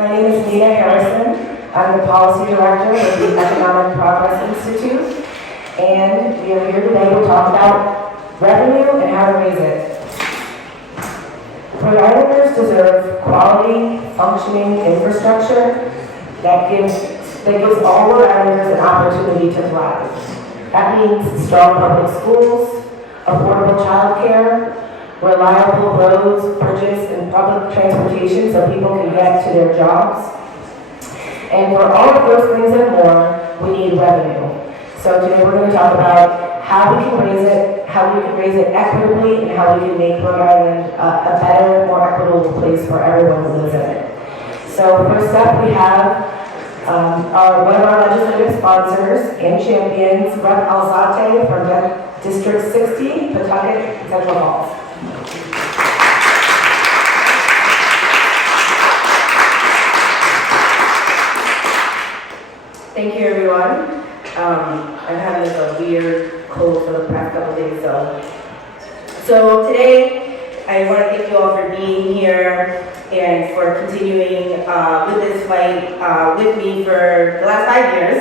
My name is Nina Harrison. I'm the Policy Director of the Economic Progress Institute, and we are here today to talk about revenue and how to raise it. Rhode Islanders deserve quality, functioning infrastructure that gives all Rhode Islanders an opportunity to thrive. That means strong public schools, affordable childcare, reliable roads, bridges, and public transportation so people can get to their jobs. And for all of those things and more, we need revenue. So today we're going to talk about how we can raise it, how we can raise it equitably, and how we can make Rhode Island a better, more equitable place for everyone who lives in it. So first up, we have one of our legislative sponsors and champions, Rep. Alzate from District 60, Pawtucket Central Falls. Thank you, everyone. I'm having a weird cold for the past couple days, so today I want to thank you all for being here and for continuing with this fight with me for the last 5 years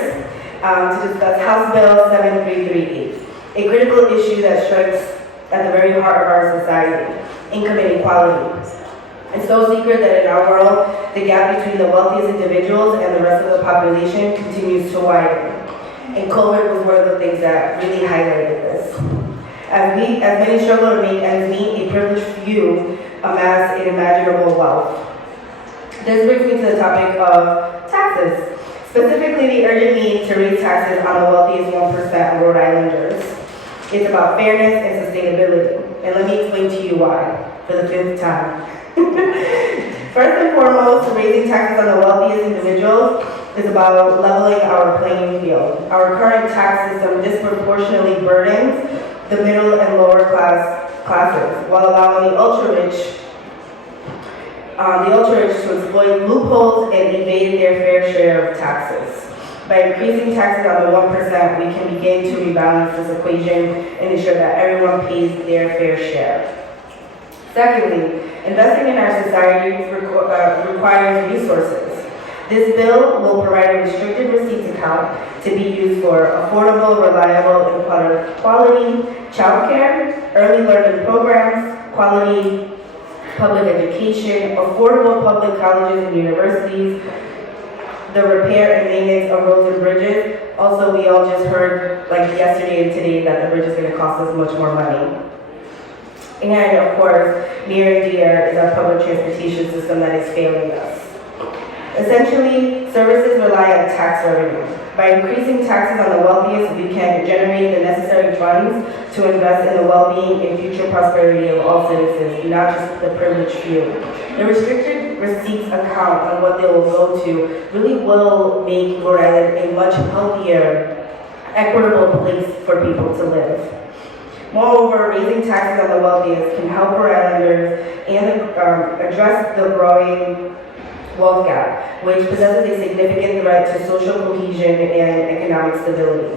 to discuss House Bill 7338, a critical issue that strikes at the very heart of our society, income inequality. It's no secret that in our world, the gap between the wealthiest individuals and the rest of the population continues to widen. And COVID was one of the things that really highlighted this. As many struggle to make ends meet, a privileged few amass unimaginable wealth. This brings me to the topic of taxes, specifically the urgent need to raise taxes on the wealthiest 1% of Rhode Islanders. It's about fairness and sustainability, and let me explain to you why, for the 5th time. First and foremost, raising taxes on the wealthiest individuals is about leveling our playing field. Our current tax system disproportionately burdens the middle and lower classes, while allowing the ultra-rich to exploit loopholes and evade their fair share of taxes. By increasing taxes on the 1%, we can begin to rebalance this equation and ensure that everyone pays their fair share. Secondly, investing in our society requires resources. This bill will provide a restricted receipts account to be used for affordable, reliable, and quality childcare, early learning programs, quality public education, affordable public colleges and universities, the repair and maintenance of roads and bridges. Also, we all just heard, like yesterday and today, that the bridge is going to cost us much more money. And of course, near and dear is our public transportation system that is failing us. Essentially, services rely on tax revenue. By increasing taxes on the wealthiest, we can generate the necessary funds to invest in the well-being and future prosperity of all citizens, not just the privileged few. The restricted receipts account on what they will go to really will make Rhode Island a much healthier, equitable place for people to live. Moreover, raising taxes on the wealthiest can help Rhode Islanders and address the growing wealth gap, which possesses a significant threat to social cohesion and economic stability.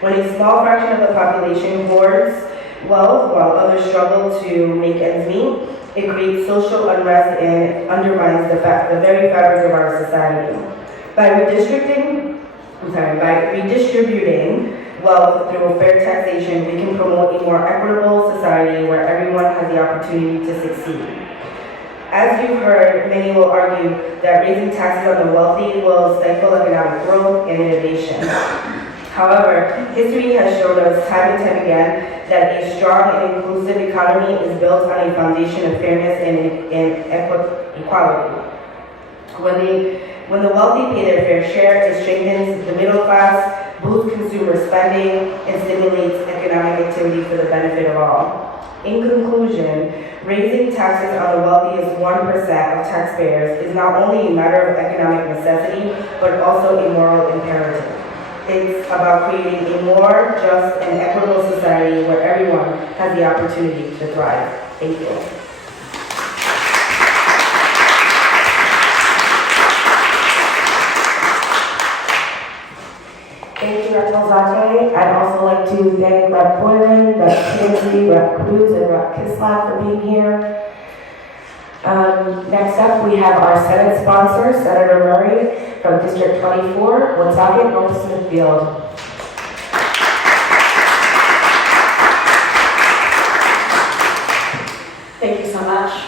When a small fraction of the population hoards wealth while others struggle to make ends meet, it creates social unrest and undermines the very fabric of our society. By redistributing wealth through fair taxation, we can promote a more equitable society where everyone has the opportunity to succeed. As you've heard, many will argue that raising taxes on the wealthy will stifle economic growth and innovation. However, history has shown us time and time again that a strong and inclusive economy is built on a foundation of fairness and equality. When the wealthy pay their fair share, it strengthens the middle class, boosts consumer spending, and stimulates economic activity for the benefit of all. In conclusion, raising taxes on the wealthiest 1% of taxpayers is not only a matter of economic necessity, but also a moral imperative. It's about creating a more just and equitable society where everyone has the opportunity to thrive. Thank you. Thank you, Rep. Alzate. I'd also like to thank Rep. Boylan, Rep. Kinsey, Rep. Cruz, and Rep. Kislak for being here. Next up, we have our Senate sponsor, Senator Murray from District 24, Woonsocket, North Smithfield. Thank you so much.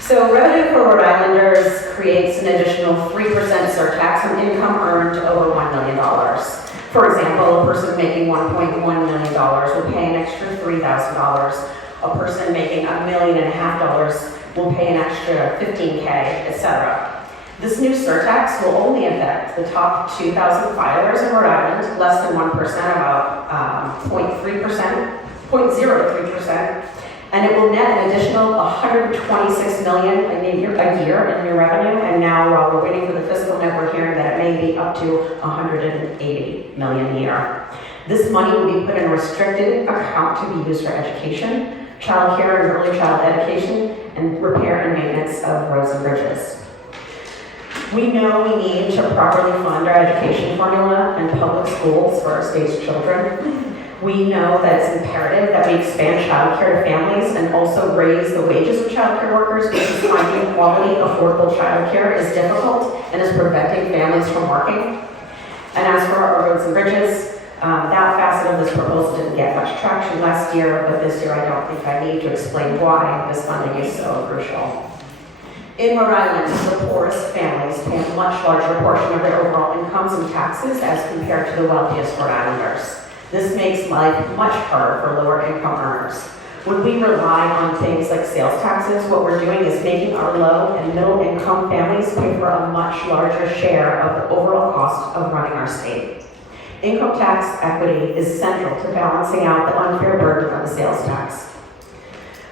So revenue for Rhode Islanders creates an additional 3% surtax on income earned over $1 million. For example, a person making $1.1 million will pay an extra $3,000. A person making $1.5 million will pay an extra $15K, etc. This new surtax will only affect the top 2,000 filers in Rhode Island, less than 1%, about 0.03%, and it will net an additional $126 million a year in new revenue. And now, while we're waiting for the fiscal note, we're hearing that it may be up to $180 million a year. This money will be put in a restricted account to be used for education, child care and early child education, and repair and maintenance of roads and bridges. We know we need to properly fund our education formula and public schools for our state's children. We know that it's imperative that we expand child care to families and also raise the wages of child care workers, because finding quality, affordable child care is difficult and is preventing families from working. And as for our roads and bridges, that facet of this proposal didn't get much traction last year, but this year I don't think I need to explain why this funding is so crucial. In Rhode Island, the poorest families pay a much larger portion of their overall incomes and taxes as compared to the wealthiest Rhode Islanders. This makes life much harder for lower income earners. When we rely on things like sales taxes, what we're doing is making our low and middle income families pay for a much larger share of the overall cost of running our state. Income tax equity is central to balancing out the unfair burden of the sales tax.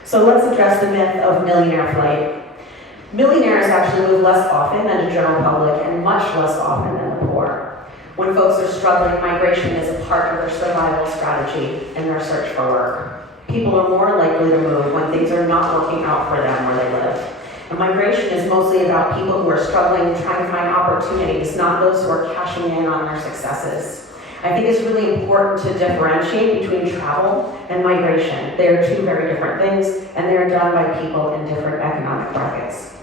So let's address the myth of millionaire flight. Millionaires actually move less often than the general public and much less often than the poor. When folks are struggling, migration is a part of their survival strategy in their search for work. People are more likely to move when things are not working out for them where they live. And migration is mostly about people who are struggling, trying to find opportunities, not those who are cashing in on their successes. I think it's really important to differentiate between travel and migration. They are two very different things, and they're done by people in different economic brackets.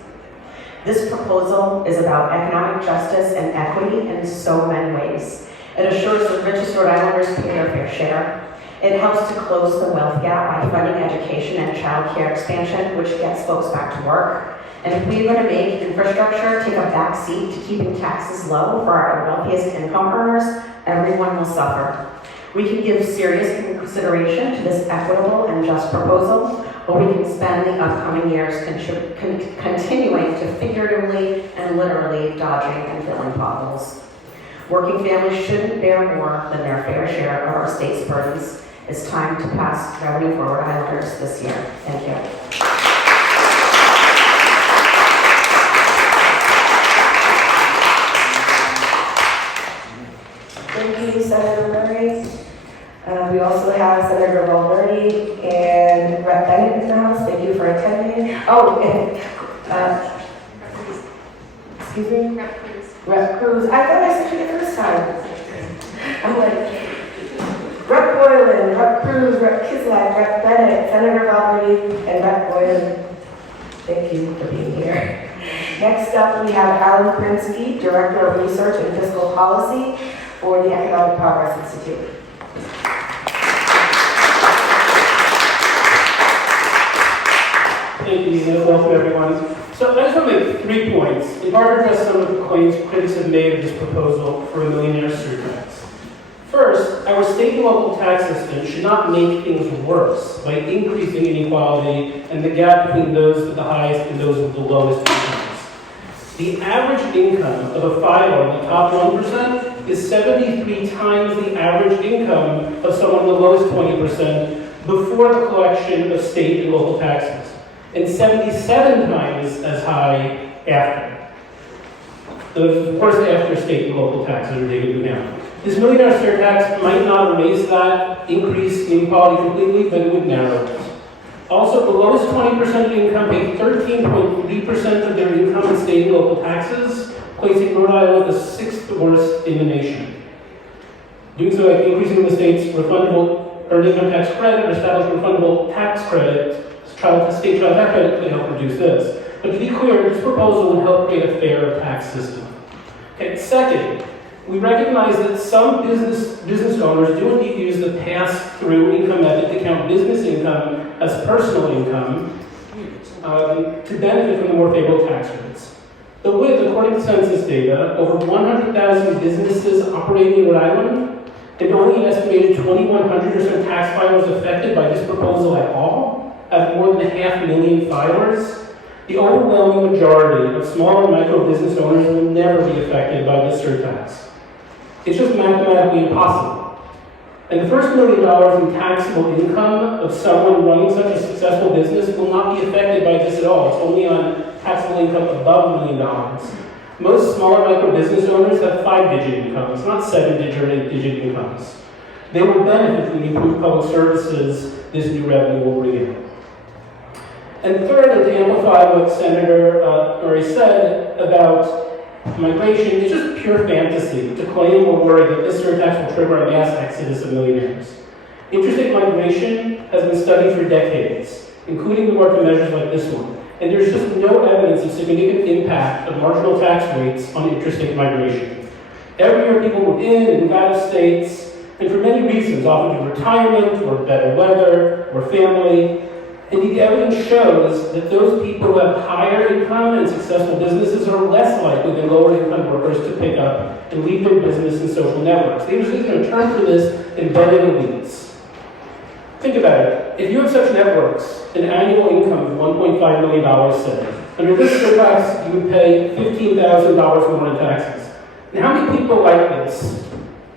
This proposal is about economic justice and equity in so many ways. It assures the richest Rhode Islanders pay their fair share. It helps to close the wealth gap by funding education and child care expansion, which gets folks back to work. And if we're going to make infrastructure take a back seat to keeping taxes low for our wealthiest income earners, everyone will suffer. We can give serious consideration to this equitable and just proposal, or we can spend the upcoming years continuing to figuratively and literally dodging and filling potholes. Working families shouldn't bear more than their fair share of our state's burdens. It's time to pass revenue for Rhode Islanders this year. Thank you. Thank you, Senator Murray. We also have Senator Valverde and Rep. Bennett in the house. Thank you for attending. Oh, and excuse me? Rep. Cruz. I thought I said you the first time. I'm like, Rep. Boylan, Rep. Cruz, Rep. Kislak, Rep. Bennett, Senator Valverde, and Rep. Boylan. Thank you for being here. Next up, we have Alan Krinsky, Director of Research and Fiscal Policy for the Economic Progress Institute. Thank you, welcome everyone. So I just want to make 3 points in order to address some of the claims critics have made of this proposal for a millionaire surtax. First, our state and local tax system should not make things worse by increasing inequality and the gap between those with the highest and those with the lowest incomes. The average income of a filer in the top 1% is 73 times the average income of someone in the lowest 20% before the collection of state and local taxes, and 77 times as high after. Of course, after state and local taxes are taken into account. This millionaire surtax might not erase that increase in inequality completely, but it would narrow it. Also, the lowest 20% of income pay 13.3% of their income in state and local taxes, placing Rhode Island the 6th worst in the nation. Doing so, like increasing the state's refundable earned income tax credit or establishing refundable tax credit, state child tax credit could help reduce this. But to be clear, this proposal would help create a fairer tax system. Okay, second, we recognize that some business owners do indeed use the pass-through income method to count business income as personal income to benefit from the more favorable tax rates. But with, according to census data, over 100,000 businesses operating in Rhode Island, and only an estimated 2,100 or so tax filers affected by this proposal at all, at more than 500,000 filers, the overwhelming majority of small and micro business owners will never be affected by this surtax. It's just mathematically impossible. And the first $1 million in taxable income of someone running such a successful business will not be affected by this at all. It's only on taxable income above $1 million. Most smaller micro business owners have 5-digit incomes, not 7-digit or 8-digit incomes. They will benefit from the improved public services this new revenue will bring in. And third, and to amplify what Senator Murray said about migration, it's just pure fantasy to claim or worry that this surtax will trigger a mass exodus of millionaires. Interstate migration has been studied for decades, including the work of measures like this one. And there's just no evidence of significant impact of marginal tax rates on interstate migration. Every year people move in and move out of states, and for many reasons, often due to retirement, or better weather, or family. And the evidence shows that those people who have higher income and successful businesses are less likely than lower income workers to pick up and leave their business and social networks. There's a term for this, embedded elites. Think about it. If you have such networks, an annual income of $1.5 million, say, under this surtax, you would pay $15,000 more in taxes. And how many people like this,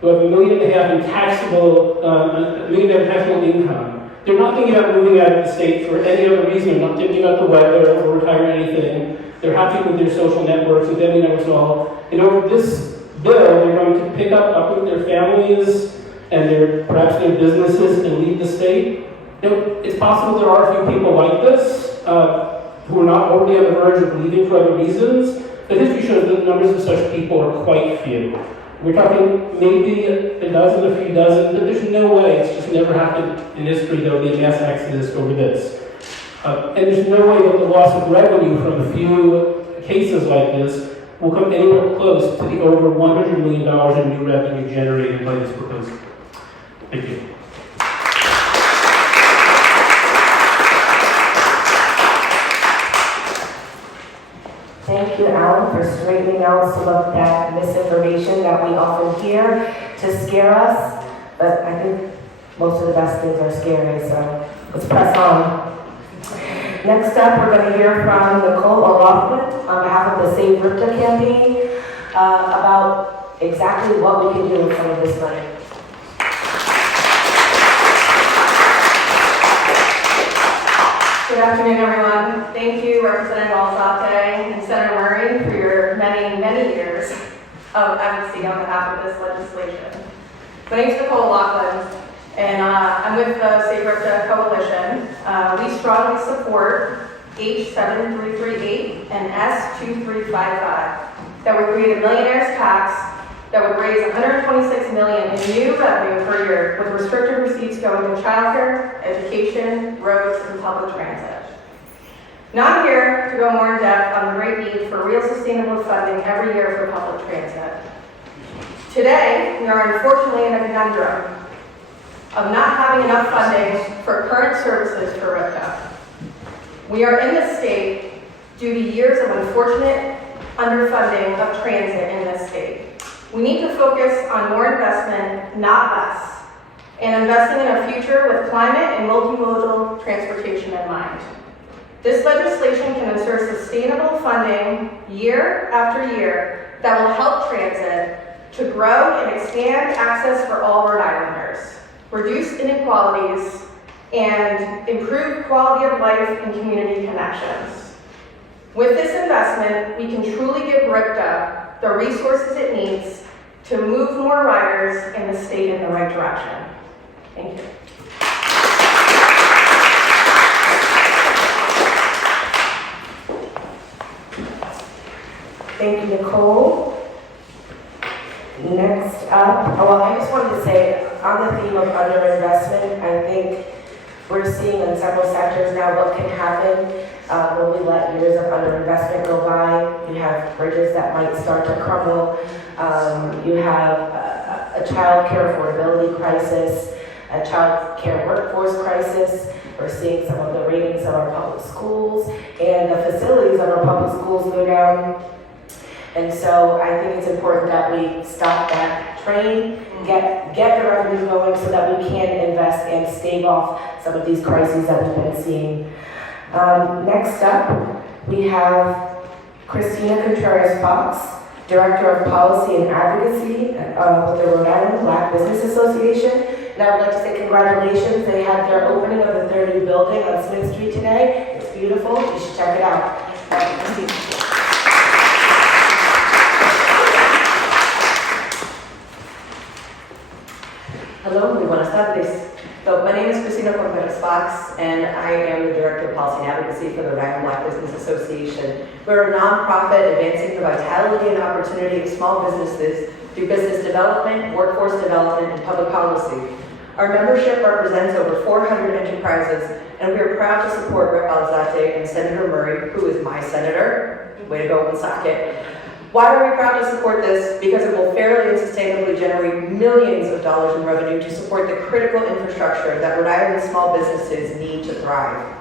who have $1.5 million in taxable, $1 million in taxable income? They're not thinking about moving out of the state for any other reason. They're not thinking about the weather or retiring or anything. They're happy with their social networks, with family networks and all. And over this bill, they're going to pick up with their families and perhaps their businesses and leave the state. You know, it's possible there are a few people like this who are not already on the verge of leaving for other reasons, but history shows that the numbers of such people are quite few. We're talking maybe a dozen, a few dozen, but there's no way, it's just never happened in history, there will be a mass exodus over this. And there's no way that the loss of revenue from a few cases like this will come anywhere close to the over $100 million in new revenue generated by this proposal. Thank you. Thank you, Alan, for straightening out some of that misinformation that we often hear to scare us. But I think most of the best things are scary, so let's press on. Next up, we're going to hear from Nicole O'Loughlin on behalf of the Save Ripta campaign about exactly what we can do with some of this money. Good afternoon, everyone. Thank you, Representative Alzate and Senator Murray, for your many, many years of advocacy on behalf of this legislation. My name is Nicole O'Loughlin, and I'm with the Save Ripta Coalition. We strongly support H7338 and S2355 that would create a millionaire's tax that would raise $126 million in new revenue per year, with restricted receipts going to childcare, education, roads, and public transit. Now I'm here to go more in depth on the great need for real sustainable funding every year for public transit. Today, we are unfortunately in a conundrum of not having enough funding for current services for Ripta. We are in this state due to years of unfortunate underfunding of transit in this state. We need to focus on more investment, not less, and investing in a future with climate and multimodal transportation in mind. This legislation can ensure sustainable funding year after year that will help transit to grow and expand access for all Rhode Islanders, reduce inequalities, and improve quality of life and community connections. With this investment, we can truly give Ripta the resources it needs to move more riders in the state in the right direction. Thank you. Thank you, Nicole. Next up, well, I just wanted to say, on the theme of underinvestment, I think we're seeing in several sectors now what can happen When we let years of underinvestment go by, you have bridges that might start to crumble. You have a child care affordability crisis, a child care workforce crisis. We're seeing some of the ratings of our public schools and the facilities of our public schools go down. And so I think it's important that we stop that train, get the revenue going so that we can invest and stave off some of these crises that we've been seeing. Next up, we have Christina Contreras-Fox, Director of Policy and Advocacy with the Rhode Island Black Business Association. And I would like to say congratulations. They had their opening of their new building on Smith Street today. It's beautiful. You should check it out. Hello, muy buenas tardes. So my name is Christina Contreras-Fox, and I am the Director of Policy and Advocacy for the Rhode Island Black Business Association. We're a nonprofit advancing the vitality and opportunity of small businesses through business development, workforce development, and public policy. Our membership represents over 400 enterprises, and we are proud to support Rep. Alzate and Senator Murray, who is my senator. Way to go, Woonsocket. Why are we proud to support this? Because it will fairly and sustainably generate millions of dollars in revenue to support the critical infrastructure that Rhode Island small businesses need to thrive.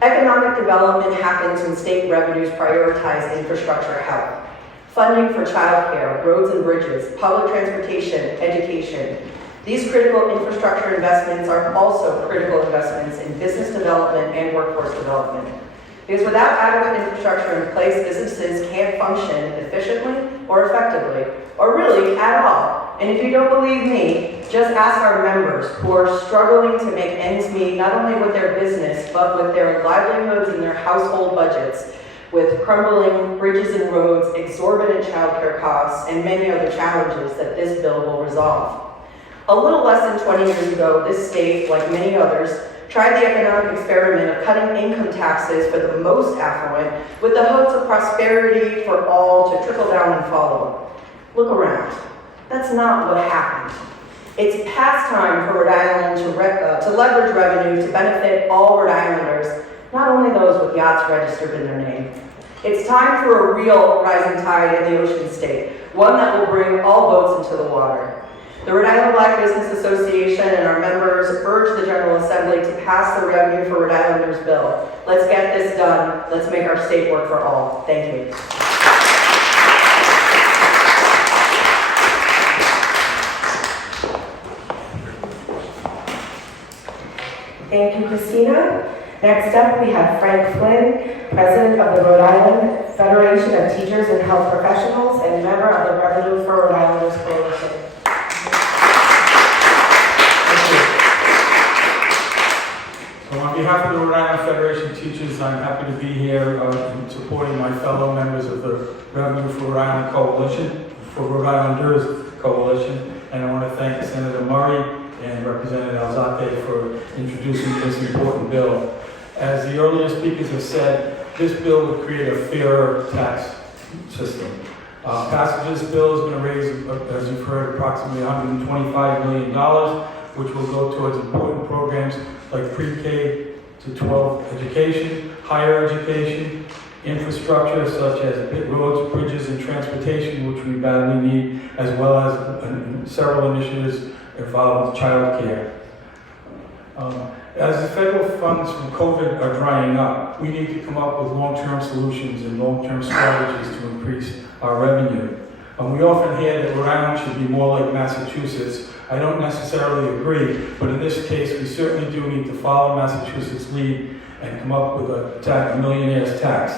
Economic development happens when state revenues prioritize infrastructure health. Funding for childcare, roads and bridges, public transportation, education. These critical infrastructure investments are also critical investments in business development and workforce development. Because without adequate infrastructure in place, businesses can't function efficiently or effectively, or really at all. And if you don't believe me, just ask our members who are struggling to make ends meet, not only with their business, but with their livelihoods and their household budgets, with crumbling bridges and roads, exorbitant childcare costs, and many other challenges that this bill will resolve. A little less than 20 years ago, this state, like many others, tried the economic experiment of cutting income taxes for the most affluent with the hopes of prosperity for all to trickle down and follow. Look around. That's not what happened. It's past time for Rhode Island to leverage revenue to benefit all Rhode Islanders, not only those with yachts registered in their name. It's time for a real rising tide in the ocean state, one that will bring all boats into the water. The Rhode Island Black Business Association and our members urge the General Assembly to pass the Revenue for Rhode Islanders bill. Let's get this done. Let's make our state work for all. Thank you. Thank you, Christina. Next up, we have Frank Flynn, President of the Rhode Island Federation of Teachers and Health Professionals and member of the Revenue for Rhode Islanders Coalition. So on behalf of the Rhode Island Federation of Teachers, I'm happy to be here supporting my fellow members of the Revenue for Rhode Island Coalition, for Rhode Islanders Coalition, and I want to thank Senator Murray and Representative Alzate for introducing this important bill. As the earlier speakers have said, this bill would create a fairer tax system. Passage of this bill is going to raise, as you've heard, approximately $125 million, which will go towards important programs like pre-K to 12 education, higher education, infrastructure such as roads, bridges, and transportation, which we badly need, as well as several initiatives involving child care. As the federal funds from COVID are drying up, we need to come up with long-term solutions and long-term strategies to increase our revenue. We often hear that Rhode Island should be more like Massachusetts. I don't necessarily agree, but in this case, we certainly do need to follow Massachusetts' lead and come up with a millionaire's tax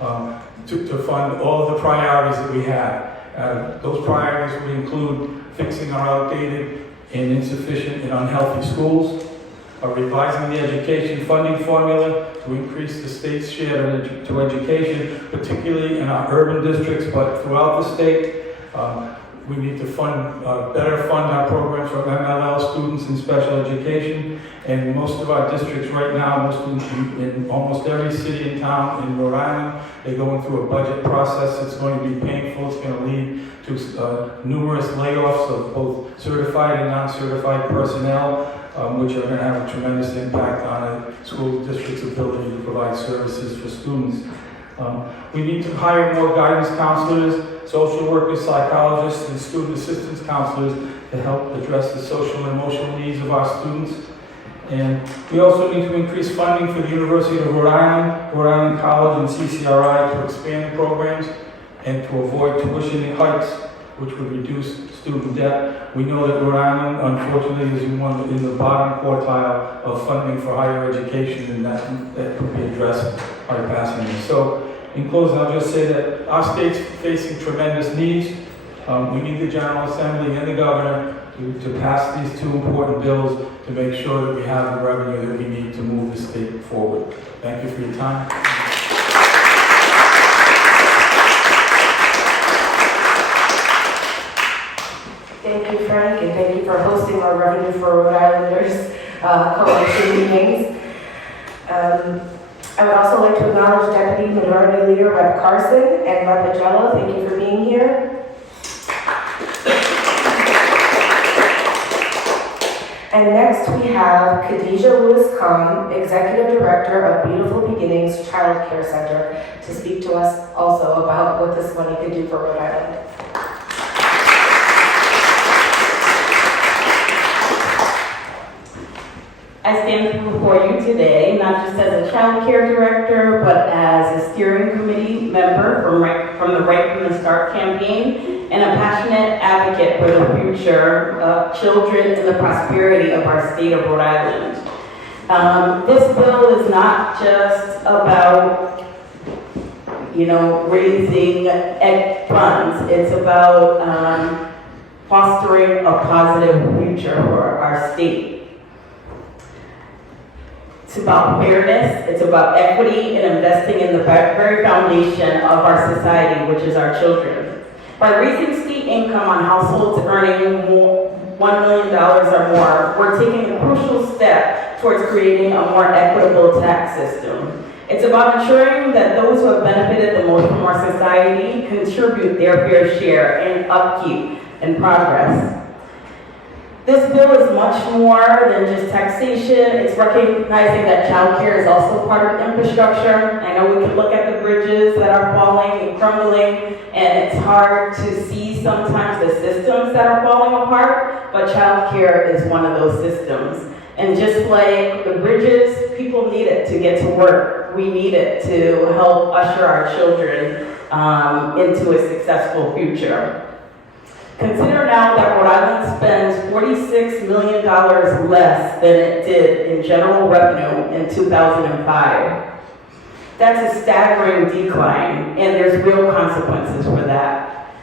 to fund all of the priorities that we have. Those priorities would include fixing our outdated and insufficient and unhealthy schools, revising the education funding formula to increase the state's share to education, particularly in our urban districts, but throughout the state. We need to better fund our programs for MLL students in special education. And most of our districts right now, in almost every city and town in Rhode Island, they're going through a budget process that's going to be painful. It's going to lead to numerous layoffs of both certified and non-certified personnel. which are going to have a tremendous impact on a school district's ability to provide services for students. We need to hire more guidance counselors, social workers, psychologists, and student assistance counselors to help address the social and emotional needs of our students. And we also need to increase funding for the University of Rhode Island College, and CCRI to expand the programs and to avoid tuition hikes, which would reduce student debt. We know that Rhode Island, unfortunately, is in the bottom quartile of funding for higher education, and that could be addressed by passing this. So, in closing, I'll just say that our state's facing tremendous needs. We need the General Assembly and the Governor to pass these two important bills to make sure that we have the revenue that we need to move the state forward. Thank you for your time. Thank you, Frank, and thank you for hosting our Revenue for Rhode Islanders Coalition meetings. I would also like to acknowledge Deputy Majority Leader Rep. Carson and Rep. Agello. Thank you for being here. And next we have Khadijah Lewis-Kahn, Executive Director of Beautiful Beginnings Child Care Center, to speak to us also about what this money could do for Rhode Island. I stand before you today, not just as a child care director, but as a steering committee member from the Right from the Start campaign, and a passionate advocate for the future of children and the prosperity of our state of Rhode Island. This bill is not just about, raising funds. It's about fostering a positive future for our state. It's about fairness, it's about equity, and investing in the very foundation of our society, which is our children. By raising state income on households earning $1 million or more, we're taking a crucial step towards creating a more equitable tax system. It's about ensuring that those who have benefited the most from our society contribute their fair share in upkeep and progress. This bill is much more than just taxation. It's recognizing that child care is also part of infrastructure. I know we can look at the bridges that are falling and crumbling, and it's hard to see sometimes the systems that are falling apart, but child care is one of those systems. And just like the bridges, people need it to get to work. We need it to help usher our children into a successful future. Consider now that Rhode Island spends $46 million less than it did in general revenue in 2005. That's a staggering decline, and there's real consequences for that.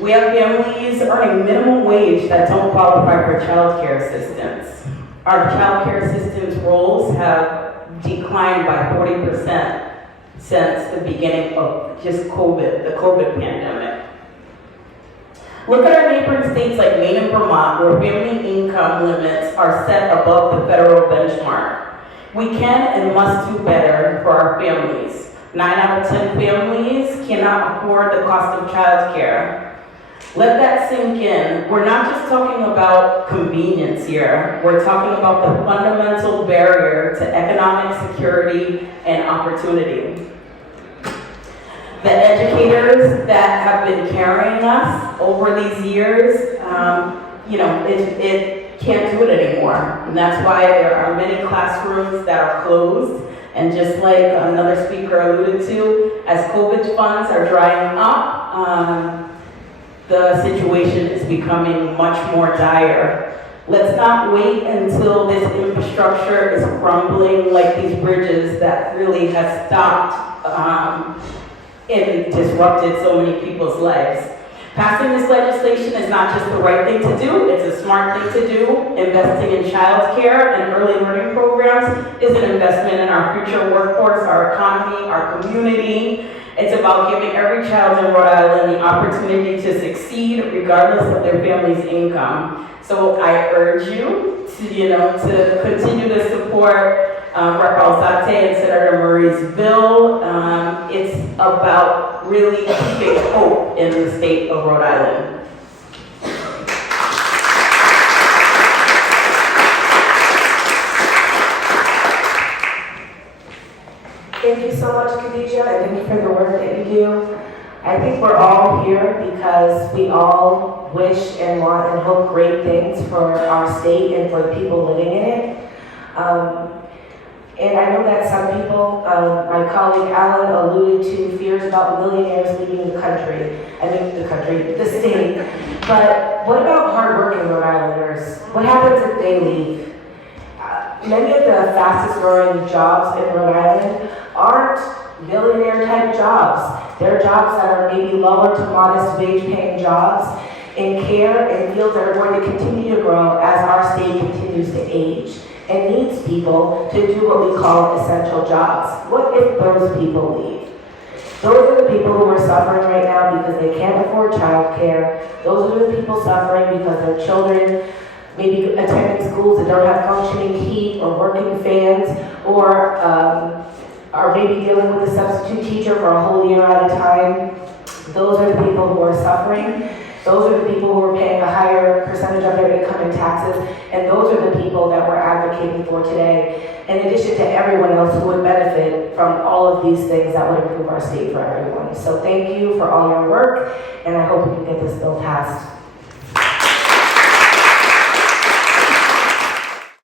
We have families earning minimum wage that don't qualify for child care assistance. Our child care assistance roles have declined by 40% since the beginning of just COVID, the COVID pandemic. Look at our neighboring states like Maine and Vermont, where family income limits are set above the federal benchmark. We can and must do better for our families. 9 out of 10 families cannot afford the cost of child care. Let that sink in. We're not just talking about convenience here. We're talking about the fundamental barrier to economic security and opportunity. The educators that have been carrying us over these years, it can't do it anymore. And that's why there are many classrooms that are closed. And just like another speaker alluded to, as COVID funds are drying up, the situation is becoming much more dire. Let's not wait until this infrastructure is crumbling like these bridges that really have stopped and disrupted so many people's lives. Passing this legislation is not just the right thing to do, it's a smart thing to do. Investing in child care and early learning programs is an investment in our future workforce, our economy, our community. It's about giving every child in Rhode Island the opportunity to succeed regardless of their family's income. So I urge you to continue to support Rep. Alzate and Senator Murray's bill. It's about really keeping hope in the state of Rhode Island. so much, Khadija, and thank you for the work that you do. I think we're all here because we all wish and want and hope great things for our state and for the people living in it. And I know that some people, my colleague Alan alluded to fears about millionaires leaving the the state. But what about hardworking Rhode Islanders? What happens if they leave? Many of the fastest growing jobs in Rhode Island aren't millionaire type jobs. They're jobs that are maybe lower to modest wage paying jobs in care and fields that are going to continue to grow as our state continues to age and needs people to do what we call essential jobs. What if those people leave? Those are the people who are suffering right now because they can't afford childcare. Those are the people suffering because their children maybe attending schools that don't have functioning heat or working fans, or are maybe dealing with a substitute teacher for a whole year at a time. Those are the people who are suffering. Those are the people who are paying a higher percentage of their income in taxes, and those are the people that we're advocating for today, in addition to everyone else who would benefit from all of these things that would improve our state for everyone. So thank you for all your work, and I hope we can get this bill passed.